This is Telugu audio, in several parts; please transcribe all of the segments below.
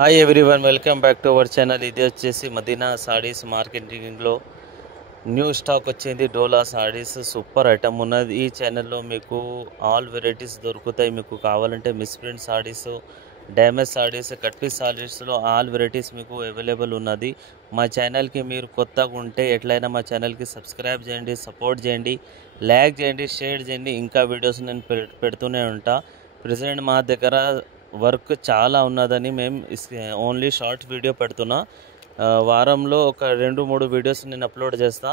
Hi everyone, welcome back to our channel. ఇది వచ్చేసి మదీనా సారీస్ మార్కెటింగ్లో న్యూ స్టాక్ వచ్చింది. డోలా సారీస్ సూపర్ ఐటమ్ ఉన్నది. ఈ ఛానల్లో మీకు ఆల్ వెరైటీస్ దొరుకుతాయి. మీకు కావాలంటే misprint saris, damage saris, cut piece సారీస్లో ఆల్ వెరైటీస్ మీకు అవైలబుల్ ఉన్నది. మా ఛానల్కి మీరు కొత్తగా ఉంటే ఎట్లయినా మా ఛానల్కి సబ్స్క్రైబ్ చేయండి, సపోర్ట్ చేయండి, లైక్ చేయండి, షేర్ చేయండి. ఇంకా వీడియోస్ నేను పెడుతూనే ఉంటా. ప్రజెంట్ మా దగ్గర వర్క్ చాలా ఉన్నదని మేము ఓన్లీ షార్ట్ వీడియో పెడుతున్నా. వారంలో ఒక 2-3 వీడియోస్ నేను అప్లోడ్ చేస్తా.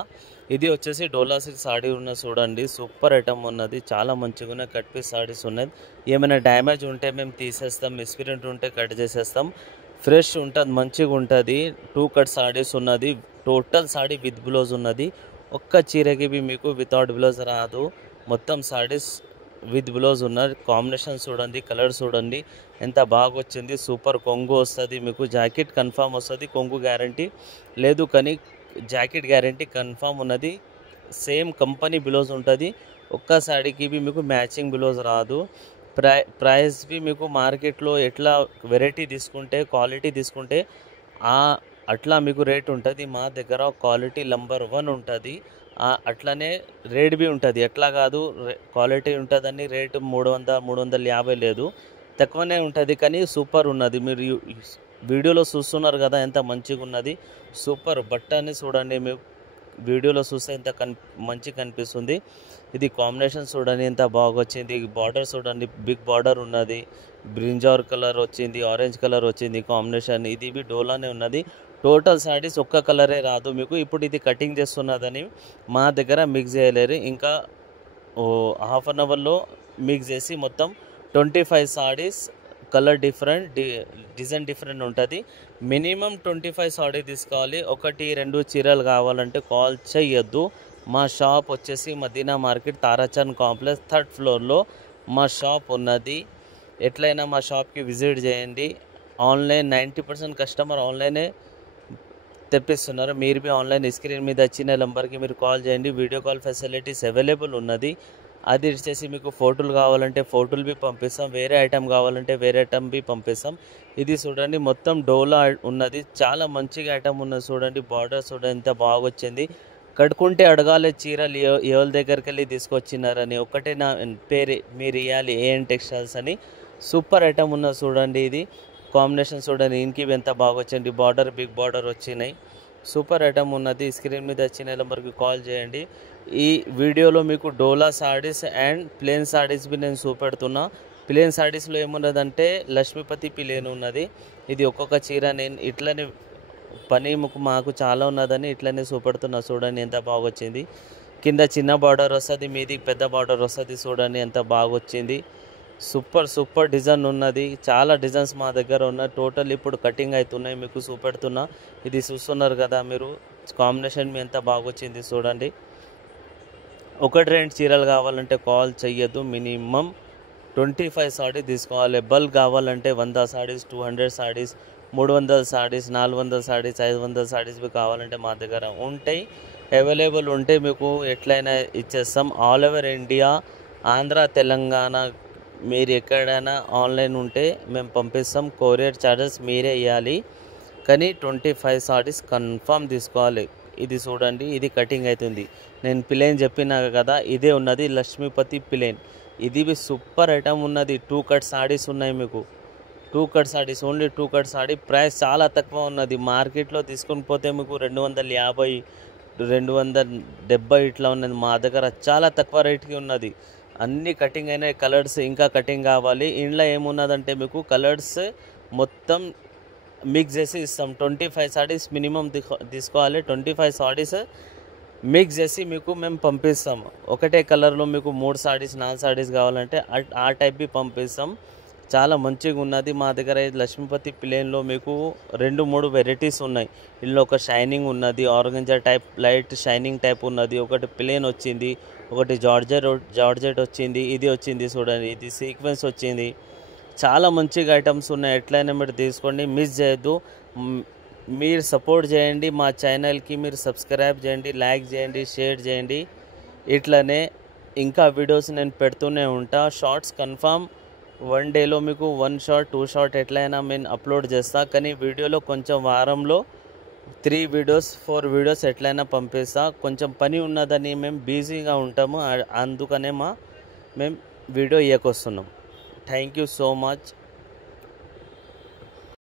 ఇది వచ్చేసి డోలా సిల్క్ సాడీ ఉన్న చూడండి, సూపర్ ఐటమ్ ఉన్నది. చాలా మంచిగా ఉన్నాయి. కట్ పీస్ సారీస్ ఉన్నది. ఏమైనా డ్యామేజ్ ఉంటే మేము తీసేస్తాం, మిస్ప్రింట్ ఉంటే కట్ చేసేస్తాం. ఫ్రెష్ ఉంటుంది, మంచిగా ఉంటుంది. 2 కట్ సారీస్ ఉన్నది. టోటల్ సాడీ విత్ బ్లౌజ్ ఉన్నది. ఒక్క చీరకి మీకు వితౌట్ బ్లౌజ్ రాదు. మొత్తం సారీస్ విత్ బ్లౌజ్ ఉన్నది. కాంబినేషన్ చూడండి, కలర్ చూడండి ఎంత బాగా వచ్చింది. సూపర్ కొంగు వస్తుంది మీకు. జాకెట్ కన్ఫామ్ వస్తుంది, కొంగు గ్యారంటీ లేదు, కానీ జాకెట్ గ్యారంటీ కన్ఫామ్ ఉన్నది. సేమ్ కంపెనీ బ్లౌజ్ ఉంటుంది. ఒక్క సాడీకి మీకు మ్యాచింగ్ బ్లౌజ్ రాదు. ప్రైస్ మీకు మార్కెట్లో ఎట్లా వెరైటీ తీసుకుంటే, క్వాలిటీ తీసుకుంటే అట్లా మీకు రేట్ ఉంటుంది. మా దగ్గర క్వాలిటీ నంబర్ 1 ఉంటుంది. అట్లనే రేట్ బి ఉంటుంది. ఎట్లా కాదు, క్వాలిటీ ఉంటుందని రేటు 300-350 లేదు, తక్కువనే ఉంటుంది, కానీ సూపర్ ఉన్నది. మీరు వీడియోలో చూస్తున్నారు కదా ఎంత మంచిగా ఉన్నది. సూపర్ బట్టని చూడండి, మీకు వీడియోలో చూస్తే ఎంత మంచిగా కనిపిస్తుంది. ఇది కాంబినేషన్ చూడండి ఎంత బాగా వచ్చింది. బార్డర్ చూడండి, బిగ్ బార్డర్ ఉన్నది. బ్రింజార్ కలర్ వచ్చింది, ఆరెంజ్ కలర్ వచ్చింది కాంబినేషన్. ఇది డోలానే ఉన్నది. టోటల్ సారీస్ ఒక్క కలరే రాదు మీకు. ఇప్పుడు ఇది కటింగ్ చేస్తున్నదని మా దగ్గర మిక్స్ చేయలేరు. ఇంకా హాఫ్ అన్ అవర్లో మిక్స్ చేసి మొత్తం 25 saris, colour different, design different ఉంటుంది. మినిమం 25 సారీ తీసుకోవాలి. 1-2 చీరలు కావాలంటే కాల్ చేయొద్దు. మా షాప్ వచ్చేసి Madina market, Tarachand complex 3rd ఫ్లోర్లో మా షాప్ ఉన్నది. ఎట్లయినా మా షాప్కి విజిట్ చేయండి. ఆన్లైన్ 90% కస్టమర్ ఆన్లైనే తెప్పిస్తున్నారు. మీరు బి ఆన్లైన్ స్క్రీన్ మీద వచ్చిన నెంబర్కి మీరు కాల్ చేయండి. వీడియో కాల్ ఫెసిలిటీస్ అవైలబుల్ ఉన్నది. అది వచ్చేసి మీకు ఫోటోలు కావాలంటే ఫోటోలు బి పంపిస్తాం, వేరే ఐటమ్ కావాలంటే వేరే ఐటమ్ బి పంపిస్తాం. ఇది చూడండి మొత్తం డోలా ఉన్నది. చాలా మంచిగా ఐటమ్ ఉన్నది చూడండి. బార్డర్ చూడండి ఎంత బాగా వచ్చింది. కట్టుకుంటే అడగాలి చీరలు ఎవరి దగ్గరికి వెళ్ళి తీసుకొచ్చినారని. ఒకటే నా పేరు మీరు ఇవ్వాలి, ఏఎన్ టెక్స్టైల్స్ అని. సూపర్ ఐటమ్ ఉన్నది చూడండి. ఇది కాంబినేషన్ చూడండి, ఇంకి ఎంత బాగా వచ్చింది. బార్డర్ బిగ్ బార్డర్ వచ్చినాయి. సూపర్ ఐటమ్ ఉన్నది. స్క్రీన్ మీద వచ్చిన నెంబర్కి కాల్ చేయండి. ఈ వీడియోలో మీకు డోలా సారీస్ అండ్ ప్లేన్ సారీస్ బి నేను చూపెడుతున్నా. ప్లేన్ సారీస్లో ఏమున్నదంటే లక్ష్మీపతి ప్లేన్ ఉన్నది. ఇది ఒక్కొక్క చీర నేను ఇట్లనే పని మాకు చాలా ఉన్నదని ఇట్లనే చూపెడుతున్నా. చూడండి ఎంత బాగా వచ్చింది. కింద చిన్న బార్డర్ వస్తుంది, మీది పెద్ద బార్డర్ వస్తుంది. చూడండి ఎంత బాగా వచ్చింది. సూపర్ డిజైన్ ఉన్నది. చాలా డిజైన్స్ మా దగ్గర ఉన్నాయి. టోటల్ ఇప్పుడు కటింగ్ అవుతున్నాయి, మీకు చూపెడుతున్నా. ఇది చూస్తున్నారు కదా మీరు. కాంబినేషన్ మీ ఎంత బాగా వచ్చింది చూడండి. 1-2 చీరలు కావాలంటే కాల్ చెయ్యొద్దు. మినిమం 25 సారీ తీసుకోవాలి. బల్క్ కావాలంటే 100 సారీస్, 200 సారీస్, 300 సారీస్, 400 సారీస్, 500 సారీస్ కావాలంటే మా దగ్గర ఉంటాయి, అవైలబుల్ ఉంటే మీకు ఎట్లయినా ఇచ్చేస్తాం. All over India, Andhra, Telangana మీరు ఎక్కడైనా ఆన్లైన్ ఉంటే మేము పంపిస్తాం. కొరియర్ ఛార్జెస్ మీరే ఇవ్వాలి, కానీ 25 సారీస్ కన్ఫామ్ తీసుకోవాలి. ఇది చూడండి, ఇది కటింగ్ అవుతుంది. నేను ప్లేన్ చెప్పినా కదా, ఇదే ఉన్నది లక్ష్మీపతి ప్లేన్. ఇది సూపర్ ఐటమ్ ఉన్నది. 2 కట్ సారీస్ ఉన్నాయి మీకు. 2 cut saris, only 2 cut sorry. Price చాలా తక్కువ ఉన్నది. మార్కెట్లో తీసుకొని పోతే మీకు 250, 270 ఇట్లా ఉన్నది. మా దగ్గర చాలా తక్కువ రేట్కి ఉన్నది. అన్ని కటింగ్ అయిన కలర్స్ ఇంకా కటింగ్ కావాలి. ఇంట్లో ఏమున్నదంటే మీకు కలర్స్ మొత్తం మిక్స్ చేసి ఇస్తాం. 25 సారీస్ మినిమం తీసుకోవాలి. 25 సారీస్ మిక్స్ చేసి మీకు మేము పంపిస్తాం. ఒకటే కలర్లో మీకు 3 సారీస్ 4 సారీస్ కావాలంటే ఆ టైప్ బి పంపిస్తాం. చాలా మంచిగా ఉన్నది. మా దగ్గర లక్ష్మీపతి ప్లేన్లో మీకు 2-3 వెరైటీస్ ఉన్నాయి. ఇందులో ఒక షైనింగ్ ఉన్నది, organza type light shining type ఉన్నది, ఒకటి ప్లేన్ వచ్చింది, ఒకటి జార్జెట్ వచ్చింది, ఇది వచ్చింది చూడండి, ఇది సీక్వెన్స్ వచ్చింది. చాలా మంచిగా ఐటమ్స్ ఉన్నాయి. ఎట్లయినా మీరు తీసుకోండి, మిస్ చేయొద్దు. మీరు సపోర్ట్ చేయండి. మా ఛానల్కి మీరు సబ్స్క్రైబ్ చేయండి, లైక్ చేయండి, షేర్ చేయండి. ఇట్లనే ఇంకా వీడియోస్ నేను పెడుతూనే ఉంటా. షార్ట్స్ కన్ఫామ్ వన్ డేలో మీకు 1 షాట్ 2 షాట్ ఎట్లయినా నేను అప్లోడ్ చేస్తా. కానీ వీడియోలో కొంచెం వారంలో 3 వీడియోస్ 4 వీడియోస్ ఎట్లయినా పంపిస్తా. కొంచెం పని ఉన్నదని మేము బిజీగా ఉంటాము, అందుకనే మేము వీడియో ఇవ్వకొస్తున్నాం. Thank you so much.